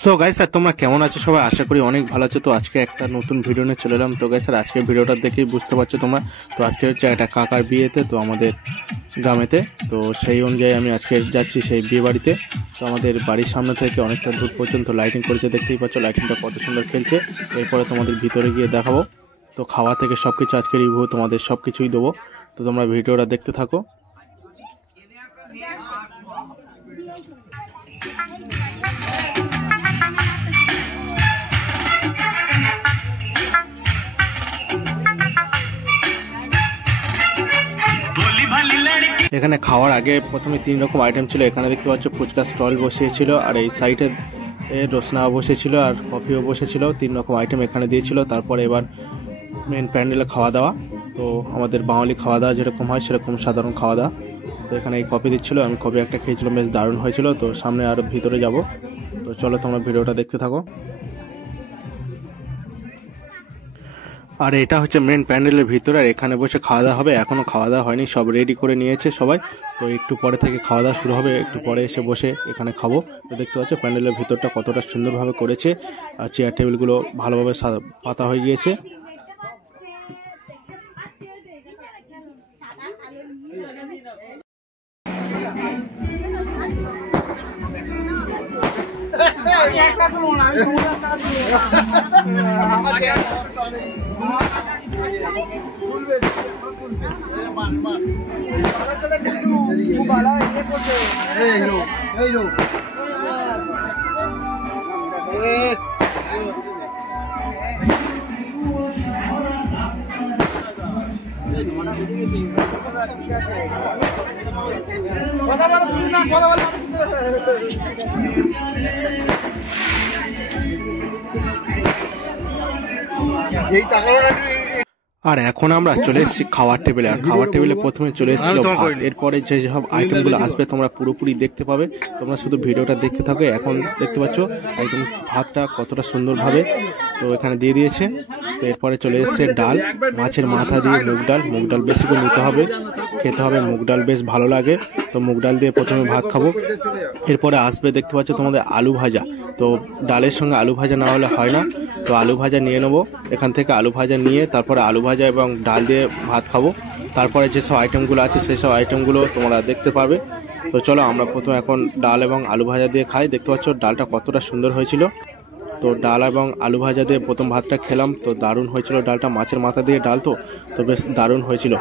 So guys sir তোমরা কেমন আছো সবাই? আশা করি অনেক ভালো আছো। তো আজকে একটা নতুন ভিডিও নিয়ে চলে এলাম। তো গাইস স্যার আজকের ভিডিওটা দেখেই বুঝতে পারছো তোমরা। তো আজকে হচ্ছে একটা কাকার বিয়েতে, তো আমাদের গ্রামেতে। তো সেই অনুযায়ী আমি আজকে যাচ্ছি সেই বিয়ে বাড়িতে। তো আমাদের বাড়ির সামনে থেকে অনেকটা দূর পর্যন্ত লাইটিং করেছে, দেখতেই পাচ্ছ লাইটিংটা কত সুন্দর খেলছে। এরপরে তোমাদের ভিতরে গিয়ে দেখাবো। তো খাওয়া থেকে সব কিছু আজকে রিভিউ তোমাদের সব কিছুই দেবো। তো তোমরা ভিডিওটা দেখতে থাকো। এখানে খাওয়ার আগে প্রথমে 3 রকম আইটেম ছিল। এখানে দেখতে পাচ্ছ ফুচকা স্টল বসিয়েছিল, আর এই সাইডে রসনা বসেছিল, আর কফিও বসেছিল। 3 রকম আইটেম এখানে দিয়েছিল। তারপরে এবার মেন প্যান্ডেলে খাওয়া দাওয়া। তো আমাদের বাঙালি খাওয়া দাওয়া যেরকম হয় সেরকম সাধারণ খাওয়া দাওয়া। তো এখানে এই কফি দিচ্ছিল, আমি কফি একটা খেয়েছিলাম, বেশ দারুণ হয়েছিল। তো সামনে আরো ভিতরে যাব। তো চলো তোমরা ভিডিওটা দেখতে থাকো। আর এটা হচ্ছে মেন প্যান্ডেলের ভিতরে, আর এখানে বসে খাওয়া দাওয়া হবে। এখনো খাওয়া দাওয়া হয়নি, সব রেডি করে নিয়েছে সবাই। তো একটু পরে থেকে খাওয়া দাওয়া শুরু হবে, একটু পরে এসে বসে এখানে খাবো। তো দেখতে পাচ্ছ প্যান্ডেলের ভিতরটা কতটা সুন্দরভাবে করেছে, আর চেয়ার টেবিলগুলো ভালোভাবে পাতা হয়ে গিয়েছে। আর এখন আমরা চলে এসেছি খাওয়ার টেবিলে। আর খাওয়ার টেবিলে প্রথমে চলে এসেছিল ভাত। এরপরে যে সব আইটেমগুলো আসবে তোমরা পুরোপুরি দেখতে পাবে। তোমরা শুধু ভিডিওটা দেখতে থাকো। এখন দেখতে পাচ্ছ একদম ভাতটা কতটা সুন্দরভাবে তো এখানে দিয়ে দিয়েছে। তো এরপরে চলে এসেছে ডাল, মাছের মাথা দিয়ে মুগ ডাল। মুগ ডাল বেশি করে নিতে হবে, খেতে হবে। মুগ ডাল বেশ ভালো লাগে। তো মুগ ডাল দিয়ে প্রথমে ভাত খাবো। এরপরে আসবে দেখতে পাচ্ছ তোমাদের আলু ভাজা। তো ডালের সঙ্গে আলু ভাজা না হলে হয় না। তো আলু ভাজা নিয়ে নেবো এখান থেকে। আলু ভাজা নিয়ে তারপরে আলু ভাজা এবং ডাল দিয়ে ভাত খাবো। তারপরে যেসব আইটেমগুলো আছে সেসব আইটেমগুলো তোমরা দেখতে পাবে। তো চলো আমরা প্রথমে এখন ডাল এবং আলু ভাজা দিয়ে খাই। দেখতে পাচ্ছ ডালটা কতটা সুন্দর হয়েছিল। তো ডাল এবং আলু ভাজা দিয়ে প্রথম ভাতটা খেলাম, তো দারুণ হয়েছিল ডালটা। মাছের মাথা দিয়ে ডাল, তো বেশ দারুণ হয়েছিল।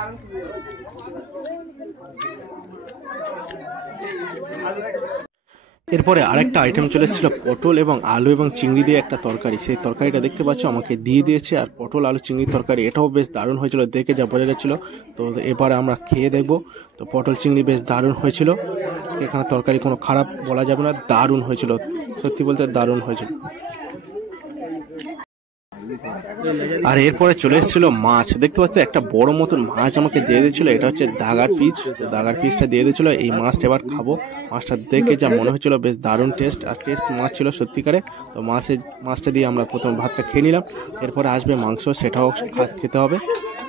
এরপরে আরেকটা আইটেম চলে এসেছিল পটল এবং আলু এবং চিংড়ি দিয়ে একটা তরকারি। সেই তরকারিটা দেখতে পাচ্ছ আমাকে দিয়ে দিয়েছে। আর পটল আলু চিংড়ির তরকারি, এটাও বেশ দারুণ হয়েছিল, দেখে যা বোঝা যাচ্ছিল। তো এবারে আমরা খেয়ে দেখবো। তো পটল চিংড়ি বেশ দারুণ হয়েছিল। এখানে তরকারি কোনো খারাপ বলা যাবে না, দারুণ হয়েছিল, সত্যি বলতে দারুণ হয়েছিল। আর এরপরে চলে এসেছিল মাছ। দেখতে পাচ্ছ একটা বড় মতন মাছ আমাকে দিয়ে দিয়েছিল। এটা হচ্ছে দাগার পিস। দাগার পিসটা দিয়ে দিয়েছিল। এই মাছটা এবার খাবো। মাছটা দেখে যা মনে হচ্ছিল বেশ দারুণ টেস্ট, আর টেস্ট মাছ ছিল সত্যিকারে। তো মাছটা দিয়ে আমরা প্রথম ভাতটা খেয়ে নিলাম। এরপরে আসবে মাংস, সেটাও খেতে হবে।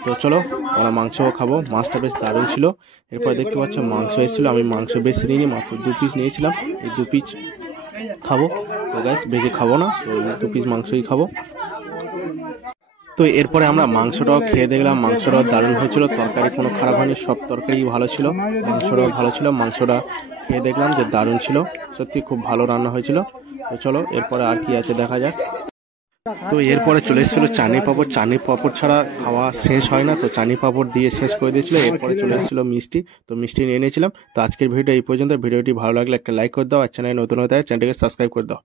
তো চলো আমরা মাংসও খাবো। মাছটা বেশ দারুণ ছিল। এরপরে দেখতে পাচ্ছ মাংস এসেছিলো। আমি মাংস বেশি নিইনি, মাত্র 2 পিস নিয়েছিলাম। এই 2 পিস খাবো। তো গ্যাস বেশি খাবো না, তো 2 পিস মাংসই খাবো। তো এরপরে আমরা মাংসটাও খেয়ে দেখলাম। মাংসটাও দারুণ হয়েছিল, তরকারি কোনো খারাপ হয়নি, সব তরকারি ভালো ছিল। মাংসটাও ভালো ছিল। মাংসটা খেয়ে দেখলাম যে দারুণ ছিল, সত্যি খুব ভালো রান্না হয়েছিল। তো চলো এরপরে আর কি আছে দেখা যাক। তো এরপরে চলে এসেছিল চাটনি পাঁপড়। চাটনি পাঁপড় ছাড়া খাওয়া শেষ হয় না, তো চাটনি পাঁপড় দিয়ে শেষ করে দিয়েছিল। এরপরে চলে এসেছিল মিষ্টি, তো মিষ্টি নিয়ে নিয়েছিলাম। তো আজকের ভিডিও এই পর্যন্ত। ভিডিওটি ভালো লাগলে একটা লাইক করে দাও, আর চ্যানেলে নতুন হতে চ্যানেলটিকে সাবস্ক্রাইব করে দাও।